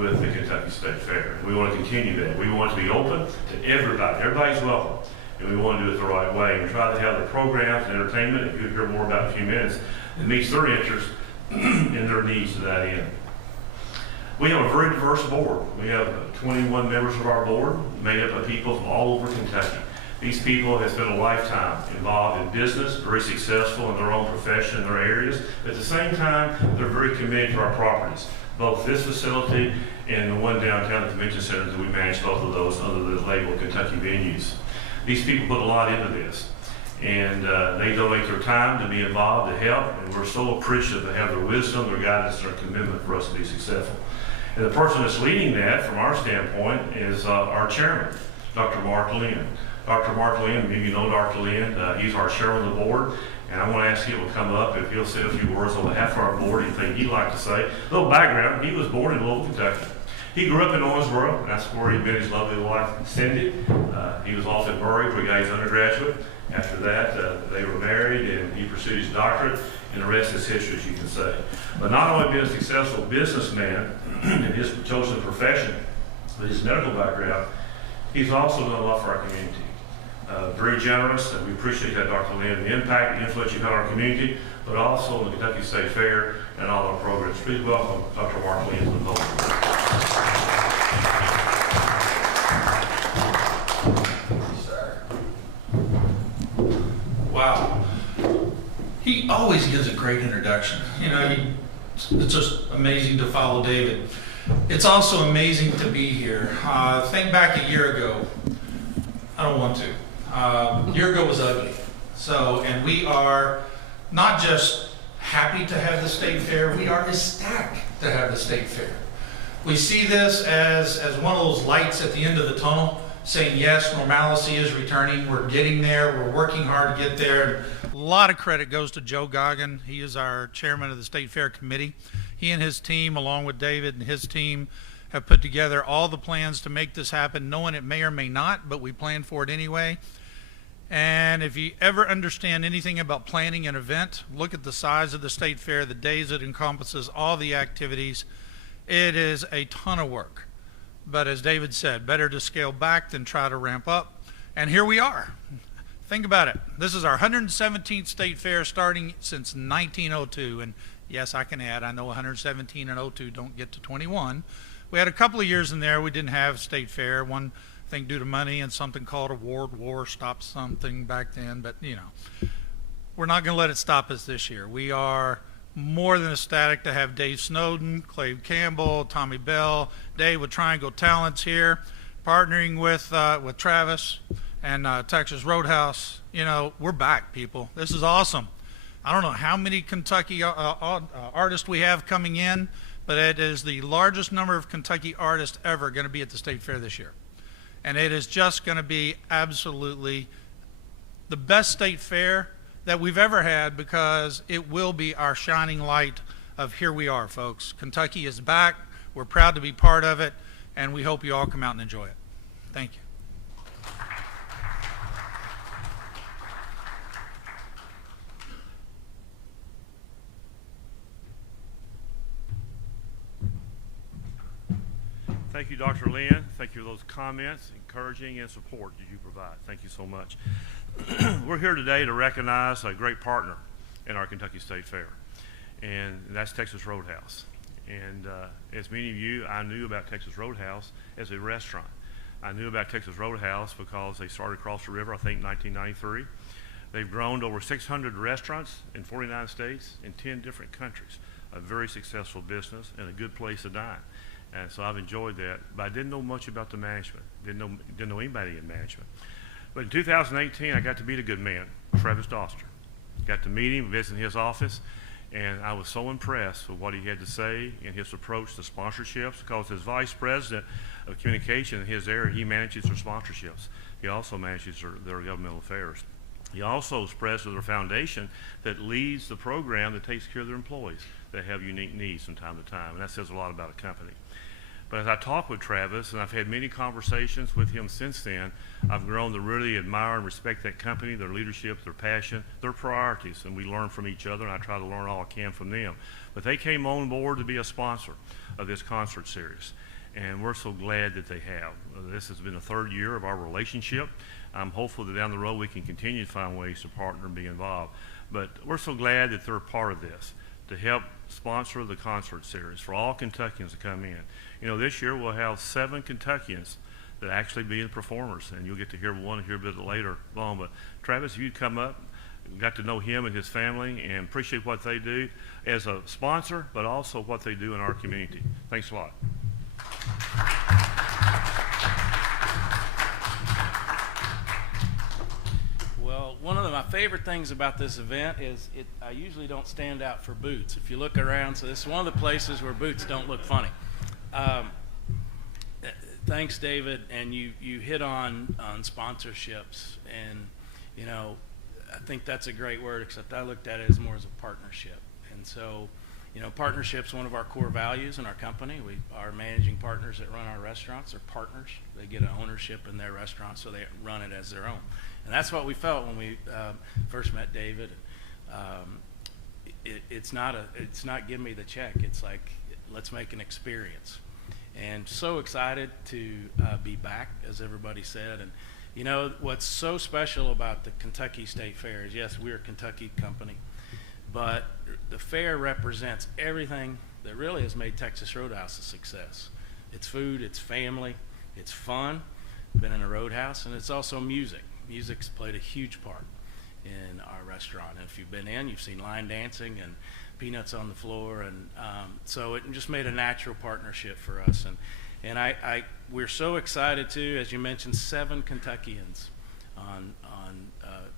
with the Kentucky State Fair. We want to continue that. We want to be open to everybody. Everybody's welcome. And we want to do it the right way and try to have the programs and entertainment that you'll hear more about in a few minutes that meets their interests and their needs to that end. We have a very diverse board. We have 21 members of our board made up of people from all over Kentucky. These people have spent a lifetime involved in business, very successful in their own profession in their areas. But at the same time, they're very committed to our properties, both this facility and the one downtown, the convention center, that we manage both of those under the label Kentucky Venues. These people put a lot into this, and they donate their time to be involved, to help, and we're so appreciative to have their wisdom, their guidance, and their commitment for us to be successful. And the person that's leading that, from our standpoint, is our chairman, Dr. Mark Lynn. Dr. Mark Lynn, maybe you know Dr. Lynn, he's our chairman of the board, and I want to ask him to come up if he'll say a few words on behalf of our board, anything he'd like to say. A little background, he was born in Louisville, Kentucky. He grew up in Owensboro, and that's where he met his lovely wife, Cindy. He was off at Murray where he got his undergraduate. After that, they were married, and he pursued his doctorate, and the rest is history, as you can say. But not only being a successful businessman in his chosen profession, but his medical background, he's also done a lot for our community. Very generous, and we appreciate that, Dr. Lynn, the impact, the influence you've had on our community, but also in the Kentucky State Fair and all our programs. Please welcome Dr. Mark Lynn to the podium. Wow. He always gives a great introduction. You know, it's just amazing to follow David. It's also amazing to be here. Think back a year ago. I don't want to. A year ago was ugly. And we are not just happy to have the State Fair, we are ecstatic to have the State Fair. We see this as one of those lights at the end of the tunnel saying, yes, normalcy is returning. We're getting there. We're working hard to get there. A lot of credit goes to Joe Goggin. He is our chairman of the State Fair Committee. He and his team, along with David and his team, have put together all the plans to make this happen, knowing it may or may not, but we plan for it anyway. And if you ever understand anything about planning an event, look at the size of the State Fair, the days it encompasses, all the activities. It is a ton of work. But as David said, better to scale back than try to ramp up. And here we are. Think about it. This is our 117th State Fair, starting since 1902. And yes, I can add, I know 117 and 02 don't get to 21. We had a couple of years in there we didn't have State Fair. One thing due to money and something called a world war stopped something back then. But, you know, we're not going to let it stop us this year. We are more than ecstatic to have Dave Snowden, Clay Campbell, Tommy Bell, Dave with Triangle Talents here, partnering with Travis and Texas Roadhouse. You know, we're back, people. This is awesome. I don't know how many Kentucky artists we have coming in, but it is the largest number of Kentucky artists ever going to be at the State Fair this year. And it is just going to be absolutely the best State Fair that we've ever had, because it will be our shining light of here we are, folks. Kentucky is back. We're proud to be part of it, and we hope you all come out and enjoy it. Thank you. Thank you, Dr. Lynn. Thank you for those comments, encouraging, and support that you provide. Thank you so much. We're here today to recognize a great partner in our Kentucky State Fair, and that's Texas Roadhouse. And as many of you, I knew about Texas Roadhouse as a restaurant. I knew about Texas Roadhouse because they started across the river, I think, 1993. They've grown to over 600 restaurants in 49 states in 10 different countries. A very successful business and a good place to dine. And so I've enjoyed that, but I didn't know much about the management. Didn't know anybody in management. But in 2018, I got to meet a good man, Travis Doster. Got to meet him, visit his office, and I was so impressed with what he had to say and his approach to sponsorships, because as vice president of communication in his area, he manages their sponsorships. He also manages their governmental affairs. He also is president of their foundation that leads the program that takes care of their employees that have unique needs from time to time, and that says a lot about a company. But as I talk with Travis, and I've had many conversations with him since then, I've grown to really admire and respect that company, their leadership, their passion, their priorities, and we learn from each other, and I try to learn all I can from them. But they came on board to be a sponsor of this concert series. And we're so glad that they have. This has been the third year of our relationship. I'm hopeful that down the road we can continue to find ways to partner and be involved. But we're so glad that they're a part of this, to help sponsor the concert series for all Kentuckians to come in. You know, this year we'll have 7 Kentuckians that actually be the performers, and you'll get to hear one here a bit later on. But Travis, if you'd come up, got to know him and his family and appreciate what they do as a sponsor, but also what they do in our community. Thanks a lot. Well, one of my favorite things about this event is I usually don't stand out for boots. If you look around, so this is one of the places where boots don't look funny. Thanks, David, and you hit on sponsorships, and you know, I think that's a great word, except I looked at it as more as a partnership. And so, you know, partnership's one of our core values in our company. Our managing partners that run our restaurants are partners. They get an ownership in their restaurant, so they run it as their own. And that's what we felt when we first met David. It's not give me the check. It's like, let's make an experience. And so excited to be back, as everybody said. And you know, what's so special about the Kentucky State Fair is, yes, we're a Kentucky company, but the fair represents everything that really has made Texas Roadhouse a success. It's food, it's family, it's fun, been in a roadhouse, and it's also music. Music's played a huge part in our restaurant. And if you've been in, you've seen line dancing and peanuts on the floor, and so it just made a natural partnership for us. And we're so excited too, as you mentioned, 7 Kentuckians on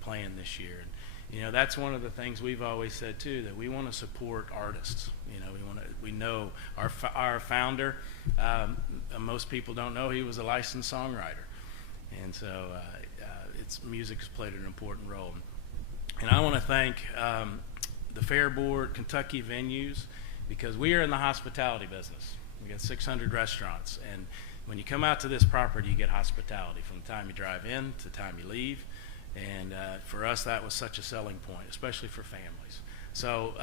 playing this year. And you know, that's one of the things we've always said too, that we want to support artists. You know, we know our founder. Most people don't know he was a licensed songwriter, and so music has played an important role. And I want to thank the Fair Board, Kentucky Venues, because we are in the hospitality business. We got 600 restaurants, and when you come out to this property, you get hospitality from the time you drive in to the time you leave. And for us, that was such a selling point, especially for families. So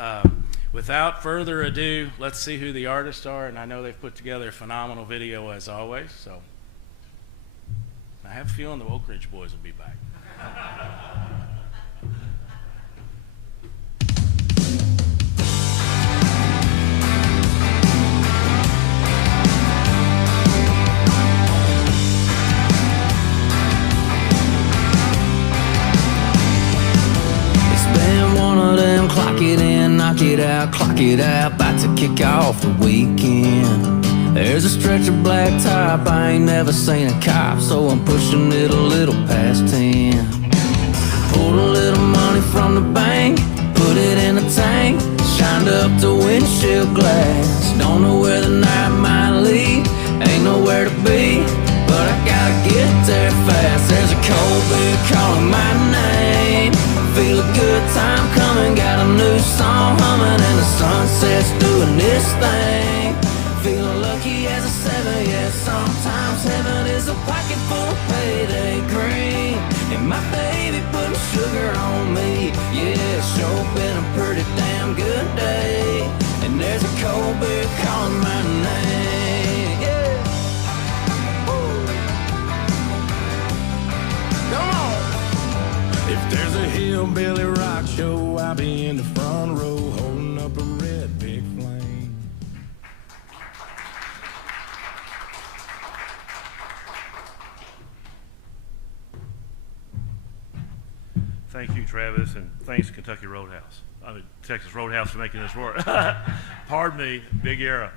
without further ado, let's see who the artists are. And I know they've put together a phenomenal video as always. So I have a feeling the Oak Ridge Boys will be back. Clock it in, knock it out, clock it out, about to kick off the weekend. There's a stretch of black top, I ain't never seen a cop, so I'm pushing it a little past 10. Pulled a little money from the bank, put it in a tank, shined up the windshield glass. Don't know where the night might lead, ain't nowhere to be, but I gotta get there fast. There's a cold beer calling my name, feel a good time coming, got a new song humming, and the sunset's doing this thing. Feeling lucky as a 7, yeah, sometimes heaven is a pocket full of payday green. And my baby putting sugar on me, yeah, it's sure been a pretty damn good day. And there's a cold beer calling my name, yeah. Woo. Come on! If there's a hillbilly rock show, I'll be in the front row holding up a red big flame. Thank you, Travis, and thanks, Kentucky Roadhouse. I mean, Texas Roadhouse for making this work. Pardon me, big era,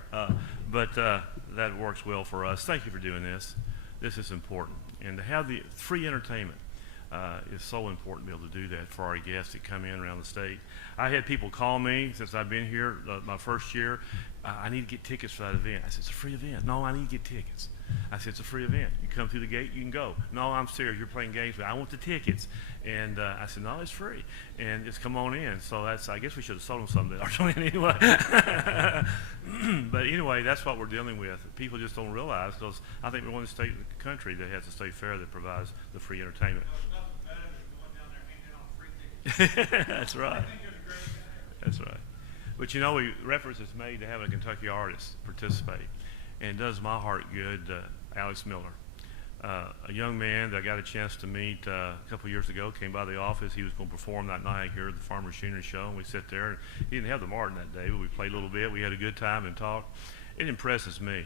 but that works well for us. Thank you for doing this. This is important. And to have the free entertainment is so important to be able to do that for our guests that come in around the state. I had people call me since I've been here my first year. I need to get tickets for that event. I said, it's a free event. No, I need to get tickets. I said, it's a free event. You come through the gate, you can go. No, I'm serious. You're playing games, but I want the tickets. And I said, no, it's free. And just come on in. So I guess we should have sold them something anyway. But anyway, that's what we're dealing with. People just don't realize, because I think we're one of the state in the country that has a state fair that provides the free entertainment. That's right. That's right. But you know, reference is made to having a Kentucky artist participate, and it does my heart good. Alex Miller, a young man that I got a chance to meet a couple years ago, came by the office. He was going to perform that night here at the Farm Machinery Show, and we sat there. He didn't have the Martin that day, but we played a little bit. We had a good time and talked. It impresses me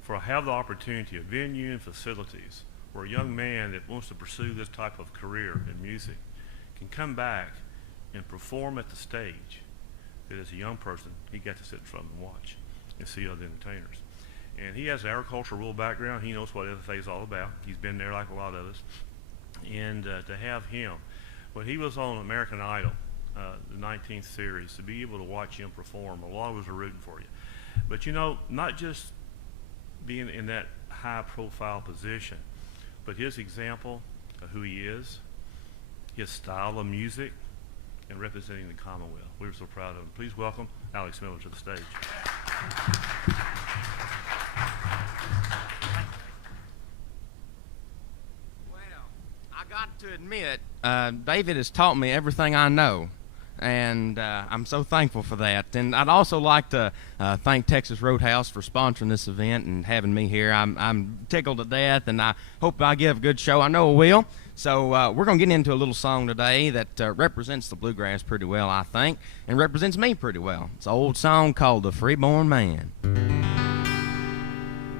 for I have the opportunity, a venue and facilities where a young man that wants to pursue this type of career in music can come back and perform at the stage that as a young person he got to sit in front and watch and see other entertainers. And he has an agricultural rural background. He knows what FFA is all about. He's been there like a lot of us. And to have him, when he was on American Idol, the 19th series, to be able to watch him perform, a lot of us are rooting for you. But you know, not just being in that high profile position, but his example of who he is, his style of music, and representing the Commonwealth. We're so proud of him. Please welcome Alex Miller to the stage. Well, I got to admit, David has taught me everything I know, and I'm so thankful for that. And I'd also like to thank Texas Roadhouse for sponsoring this event and having me here. I'm tickled to death, and I hope I give a good show. I know I will. So we're going to get into a little song today that represents the bluegrass pretty well, I think, and represents me pretty well. It's an old song called The Freeborn Man.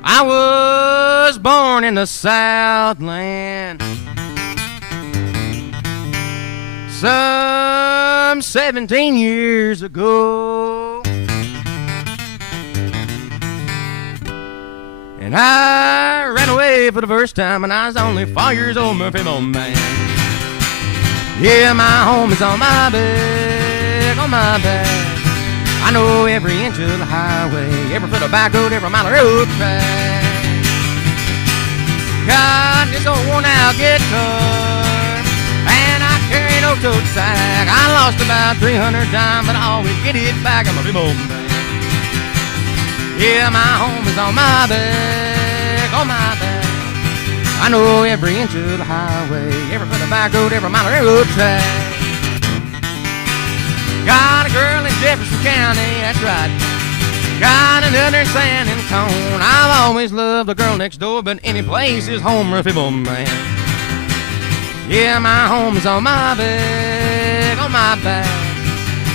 I was born in the Southland some 17 years ago, and I ran away for the first time when I was only 4 years old, Murphy-born man. Yeah, my home is on my back, on my back. I know every inch of the highway, every foot of back road, every mile of road track. Got this old worn-out guitar, and I carry no tote sack. I lost about 300 times, but I always get it back. I'm a big old man. Yeah, my home is on my back, on my back. I know every inch of the highway, every foot of back road, every mile of railroad track. Got a girl in Jefferson County, that's right. Got another in San Antone. I've always loved the girl next door, but any place is home, Murphy-born man. Yeah, my home is on my back, on my back.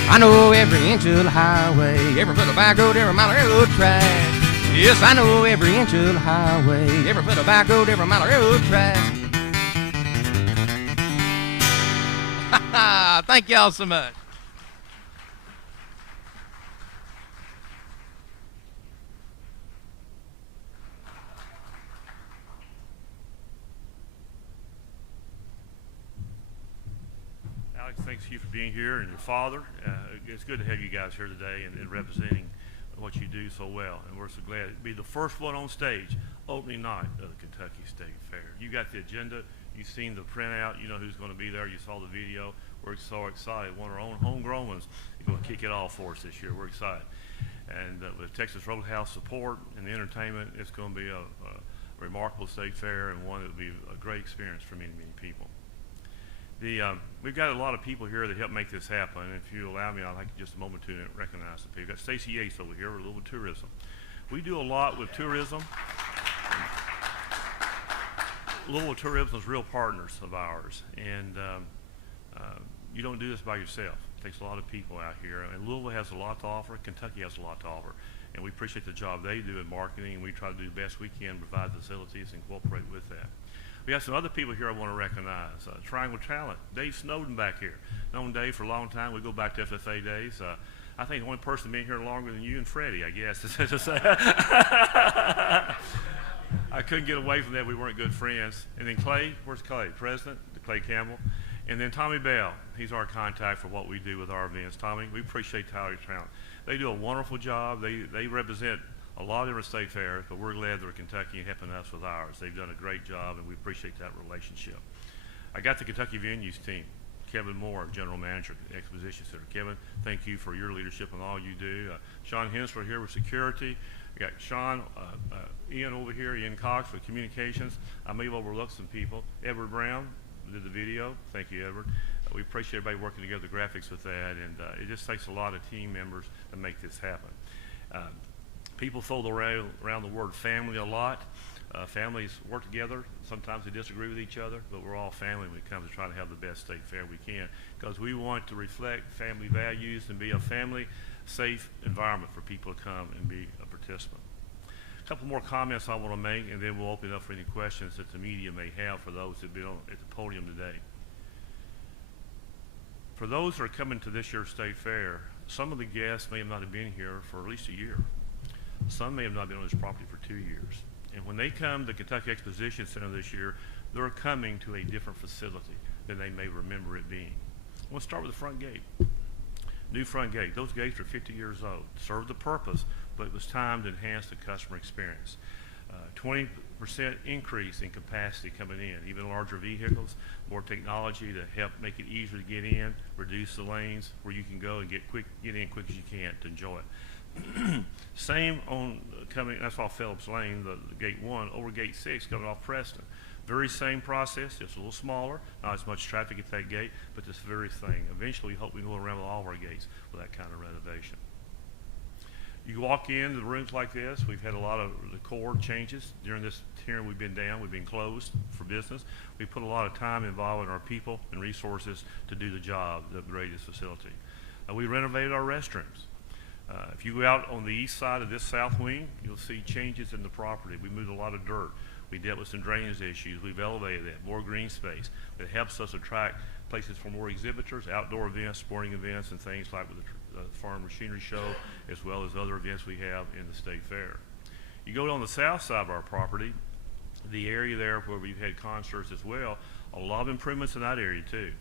I know every inch of the highway, every foot of back road, every mile of railroad track. Yes, I know every inch of the highway, every foot of back road, every mile of railroad track. Thank y'all so much. Alex, thanks to you for being here, and your father. It's good to have you guys here today and representing what you do so well. And we're so glad to be the first one on stage, opening night of the Kentucky State Fair. You got the agenda, you've seen the printout, you know who's going to be there, you saw the video. We're so excited. One of our own homegrown ones is going to kick it off for us this year. We're excited. And with Texas Roadhouse support and the entertainment, it's going to be a remarkable state fair and one that will be a great experience for many, many people. We've got a lot of people here that help make this happen. If you allow me, I'd like just a moment to recognize the people. We've got Stacey Yates over here with Louisville Tourism. We do a lot with tourism. Louisville Tourism is real partners of ours, and you don't do this by yourself. It takes a lot of people out here, and Louisville has a lot to offer. Kentucky has a lot to offer, and we appreciate the job they do in marketing, and we try to do the best we can, provide facilities, and cooperate with that. We got some other people here I want to recognize. Triangle Talent, Dave Snowden back here. Known Dave for a long time. We go back to FFA days. I think the only person been here longer than you and Freddie, I guess. I couldn't get away from that. We weren't good friends. And then Clay, where's Clay? President, Clay Campbell. And then Tommy Bell, he's our contact for what we do with our events. Tommy, we appreciate Tyler Talent. They do a wonderful job. They represent a lot of different state fairs, but we're glad they're Kentucky and helping us with ours. They've done a great job, and we appreciate that relationship. I got the Kentucky Venues team. Kevin Moore, General Manager at the Exposition Center. Kevin, thank you for your leadership and all you do. Sean Hensler here with security. We got Sean, Ian over here, Ian Cox with communications. I may have overlooked some people. Edward Brown did the video. Thank you, Edward. we appreciate everybody working together, the graphics with that, and it just takes a lot of team members to make this happen. People throw around the word family a lot. Families work together. Sometimes they disagree with each other, but we're all family when it comes to trying to have the best state fair we can, because we want to reflect family values and be a family safe environment for people to come and be a participant. A couple more comments I want to make, and then we'll open it up for any questions that the media may have for those that have been at the podium today. For those that are coming to this year's state fair, some of the guests may have not have been here for at least a year. Some may have not been on this property for 2 years. And when they come to Kentucky Exposition Center this year, they're coming to a different facility than they may remember it being. We'll start with the front gate. New front gate. Those gates are 50 years old. Served the purpose, but it was time to enhance the customer experience. 20% increase in capacity coming in, even larger vehicles, more technology to help make it easier to get in, reduce the lanes where you can go and get in quick as you can to enjoy it. Same on coming, that's off Phillips Lane, the gate 1, over gate 6 coming off Preston. Very same process, just a little smaller, not as much traffic at that gate, but this very thing. Eventually, we hope we can go around with all of our gates with that kind of renovation. You walk into the rooms like this, we've had a lot of decor changes. During this hearing we've been down, we've been closed for business. We put a lot of time involved in our people and resources to do the job, to upgrade this facility. We renovated our restrooms. If you go out on the east side of this south wing, you'll see changes in the property. We moved a lot of dirt. We dealt with some drainage issues. We've elevated that, more green space. It helps us attract places for more exhibitors, outdoor events, sporting events, and things like with the Farm Machinery Show, as well as other events we have in the State Fair. You go on the south side of our property, the area there where we've had concerts as well, a lot of improvements in that area too.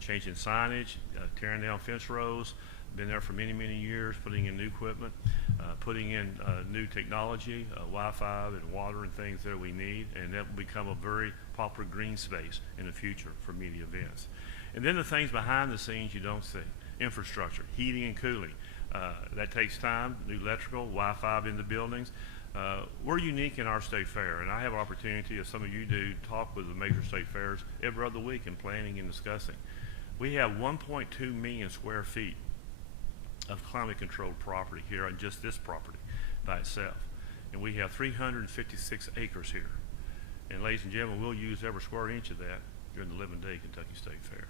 Changing signage, tearing down fence rows, been there for many, many years, putting in new equipment, putting in new technology, Wi-Fi and water and things that we need, and that will become a very popular green space in the future for media events. And then the things behind the scenes you don't see. Infrastructure, heating and cooling. That takes time, new electrical, Wi-Fi in the buildings. We're unique in our state fair, and I have an opportunity, as some of you do, to talk with the major state fairs every other week in planning and discussing. We have 1.2 million square feet of climate-controlled property here on just this property by itself. And we have 356 acres here. And ladies and gentlemen, we'll use every square inch of that during the 11-day Kentucky State Fair.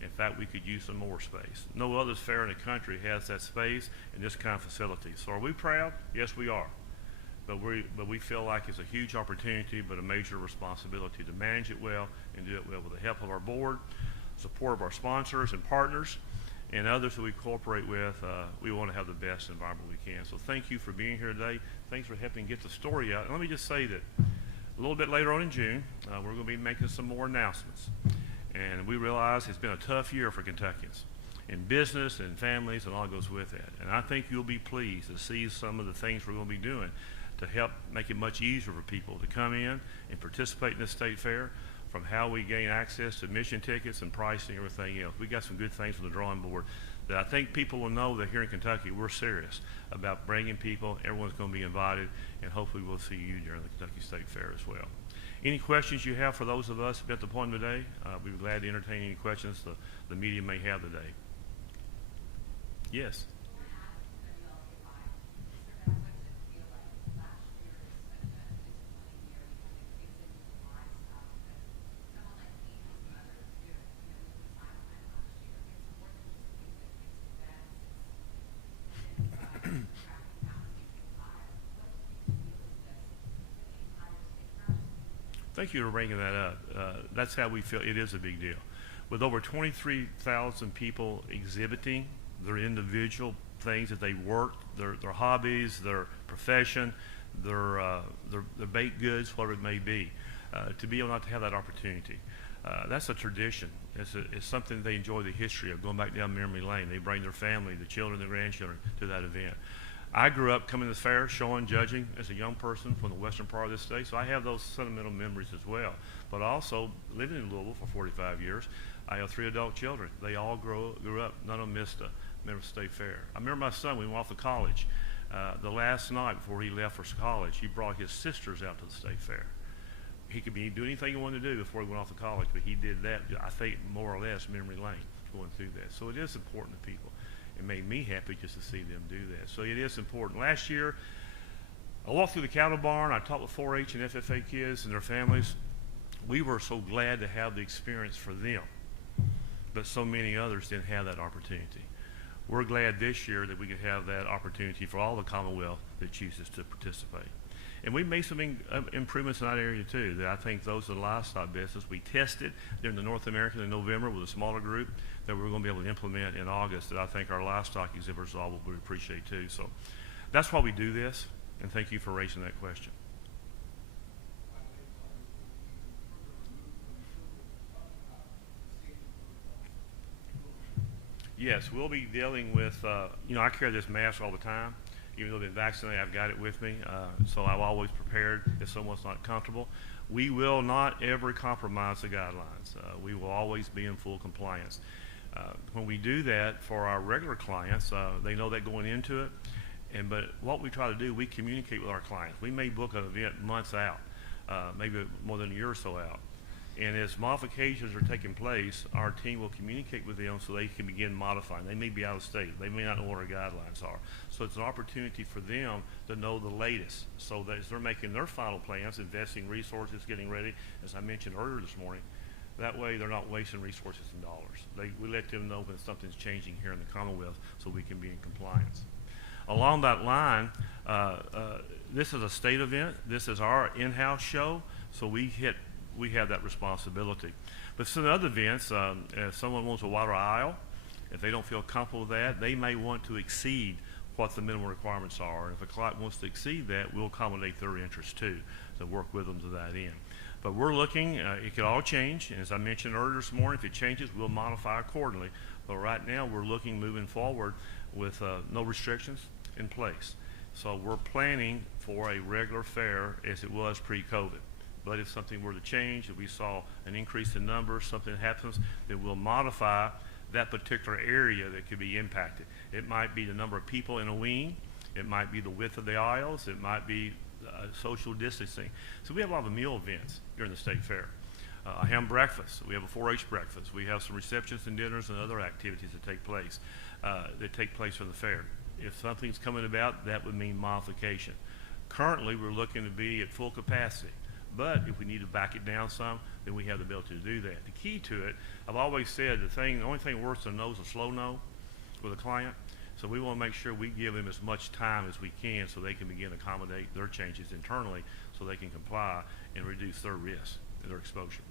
In fact, we could use some more space. No other fair in the country has that space and this kind of facility. So are we proud? Yes, we are. But we feel like it's a huge opportunity, but a major responsibility to manage it well and do it well with the help of our board, support of our sponsors and partners, and others who we cooperate with. We want to have the best environment we can. So thank you for being here today. Thanks for helping get the story out. And let me just say that a little bit later on in June, we're going to be making some more announcements. And we realize it's been a tough year for Kentuckians in business and families and all that goes with that. And I think you'll be pleased to see some of the things we're going to be doing to help make it much easier for people to come in and participate in this state fair, from how we gain access to admission tickets and pricing and everything else. We got some good things on the drawing board that I think people will know that here in Kentucky we're serious about bringing people. Everyone's going to be invited, and hopefully we'll see you during the Kentucky State Fair as well. Any questions you have for those of us at the podium today? We'd be glad to entertain any questions the media may have today. Yes. Thank you for bringing that up. That's how we feel. It is a big deal. With over 23,000 people exhibiting their individual things that they work, their hobbies, their profession, their baked goods, whatever it may be, to be able not to have that opportunity. That's a tradition. It's something they enjoy the history of, going back down memory lane. They bring their family, the children, their grandchildren to that event. I grew up coming to the fair, showing, judging as a young person from the western part of this state, so I have those sentimental memories as well. But also, living in Louisville for 45 years, I have 3 adult children. They all grew up. None of them missed a Memphis State Fair. I remember my son, when we went off to college, the last night before he left for college, he brought his sisters out to the State Fair. he could be doing anything he wanted to do before he went off to college, but he did that, I think, more or less memory lane going through that. So it is important to people. It made me happy just to see them do that. So it is important. Last year, I walked through the cattle barn. I talked with 4-H and FFA kids and their families. We were so glad to have the experience for them, but so many others didn't have that opportunity. We're glad this year that we could have that opportunity for all the Commonwealth that chooses to participate. And we made some improvements in that area too. That I think those are the livestock business. We tested during the North American in November with a smaller group that we're going to be able to implement in August that I think our livestock exhibitors all will appreciate too. So that's why we do this, and thank you for raising that question. Yes, we'll be dealing with, I carry this mask all the time. Even though I've been vaccinated, I've got it with me. So I'm always prepared if someone's not comfortable. We will not ever compromise the guidelines. We will always be in full compliance. When we do that for our regular clients, they know that going into it. But what we try to do, we communicate with our clients. We may book an event months out, maybe more than a year or so out. And as modifications are taking place, our team will communicate with them so they can begin modifying. They may be out of state. They may not know what our guidelines are. So it's an opportunity for them to know the latest so that as they're making their final plans, investing resources, getting ready, as I mentioned earlier this morning, that way they're not wasting resources and dollars. We let them know when something's changing here in the Commonwealth so we can be in compliance. Along that line, this is a state event. This is our in-house show, so we have that responsibility. But some other events, if someone wants a water aisle, if they don't feel comfortable with that, they may want to exceed what the minimum requirements are. And if a client wants to exceed that, we'll accommodate their interest too, to work with them to that end. But we're looking, it could all change. And as I mentioned earlier this morning, if it changes, we'll modify accordingly. But right now, we're looking, moving forward with no restrictions in place. So we're planning for a regular fair as it was pre-COVID. But if something were to change, if we saw an increase in numbers, something happens, then we'll modify that particular area that could be impacted. It might be the number of people in a wing. It might be the width of the aisles. It might be social distancing. So we have a lot of meal events during the state fair. A ham breakfast. We have a 4-H breakfast. We have some receptions and dinners and other activities that take place from the fair. If something's coming about, that would mean modification. Currently, we're looking to be at full capacity. But if we need to back it down some, then we have the ability to do that. The key to it, I've always said the only thing worse than no is a slow no with a client. So we want to make sure we give them as much time as we can so they can begin to accommodate their changes internally so they can comply and reduce their risk and their exposure.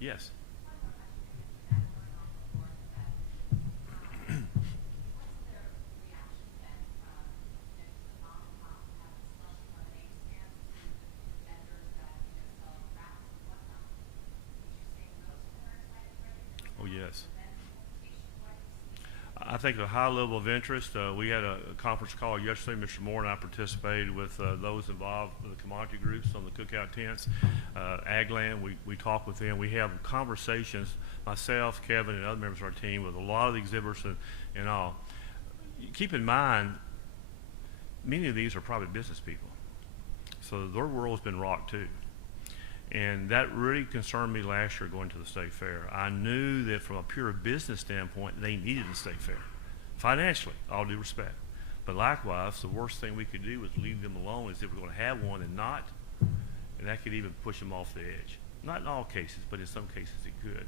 Yes. Oh, yes. I think a high level of interest. We had a conference call yesterday. Mr. Moore and I participated with those involved with the commodity groups on the cookout tents. Agland, we talk with them. We have conversations, myself, Kevin, and other members of our team, with a lot of the exhibitors and all. Keep in mind, many of these are probably business people. So their world's been rocked too. And that really concerned me last year going to the state fair. I knew that from a pure business standpoint, they needed the state fair. Financially, all due respect. But likewise, the worst thing we could do was leave them alone as if we're going to have one and not. And that could even push them off the edge. Not in all cases, but in some cases it could.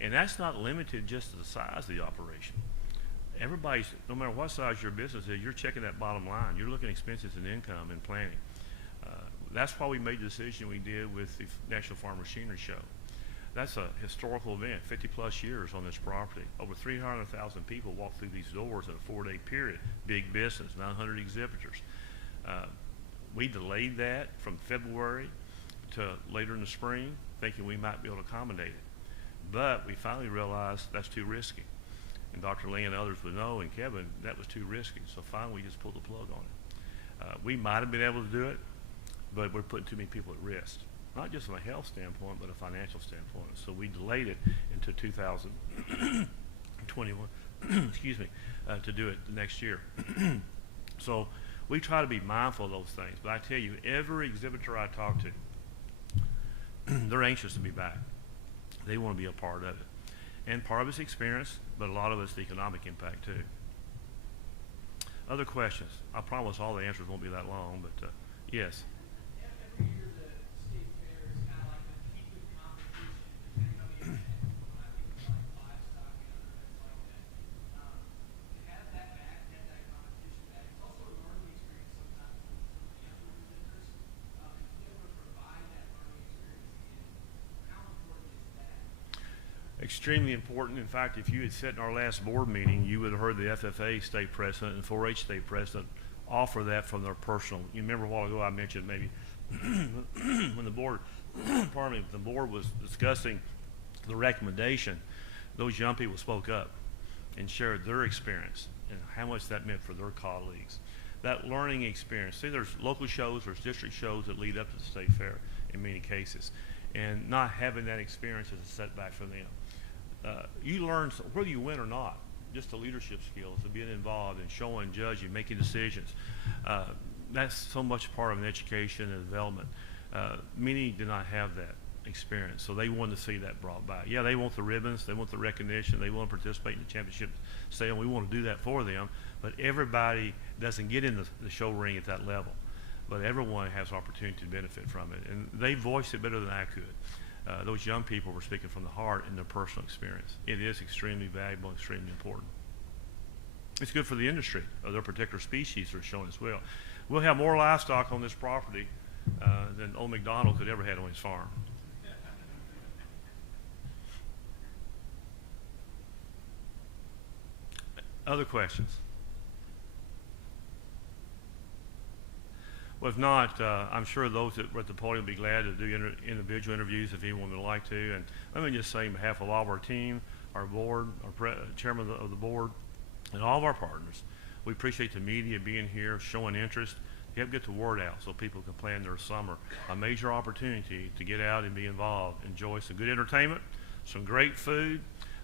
And that's not limited just to the size of the operation. Everybody's, no matter what size your business is, you're checking that bottom line. You're looking at expenses and income and planning. That's why we made the decision we did with the National Farm Machinery Show. That's a historical event, 50 plus years on this property. Over 300,000 people walked through these doors in a 4-day period. Big business, 900 exhibitors. We delayed that from February to later in the spring, thinking we might be able to accommodate it. But we finally realized that's too risky. And Dr. Lee and others would know, and Kevin, that was too risky. So finally we just pulled the plug on it. We might have been able to do it, but we're putting too many people at risk, not just from a health standpoint, but a financial standpoint. So we delayed it into 2021, excuse me, to do it next year. So We try to be mindful of those things. But I tell you, every exhibitor I talk to, they're anxious to be back. They want to be a part of it. And part of it's experience, but a lot of it's the economic impact too. Other questions? I promise all the answers won't be that long, but yes. Every year the state fair is kind of like a heated competition, depending on the event. When I think of like livestock and other events like that, to have that back, to have that competition back, it's also a learning experience sometimes for some of the younger visitors. And to be able to provide that learning experience again, how important is that? Extremely important. In fact, if you had sat in our last board meeting, you would have heard the FFA state president and 4-H state president offer that from their personal. You remember a while ago I mentioned maybe when the board, pardon me, the board was discussing the recommendation, those young people spoke up and shared their experience and how much that meant for their colleagues. That learning experience. See, there's local shows, there's district shows that lead up to the state fair in many cases, and not having that experience is a setback for them. You learn whether you win or not, just the leadership skills of being involved and showing, judging, making decisions. That's so much part of an education and development. Many do not have that experience, so they want to see that brought back. Yeah, they want the ribbons, they want the recognition, they want to participate in the championship sale. We want to do that for them, but everybody doesn't get in the show ring at that level. But everyone has opportunity to benefit from it, and they voiced it better than I could. Those young people were speaking from the heart in their personal experience. It is extremely valuable, extremely important. It's good for the industry of their particular species are shown as well. We'll have more livestock on this property than old McDonald could ever have on his farm. Other questions? Well, if not, I'm sure those that were at the podium will be glad to do individual interviews if anyone would like to. And let me just say on behalf of all of our team, our board, our chairman of the board, and all of our partners, we appreciate the media being here, showing interest. Help get the word out so people can plan their summer. A major opportunity to get out and be involved, enjoy some good entertainment, some great food,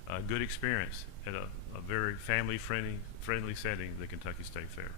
a good experience at a very family-friendly setting, the Kentucky State Fair.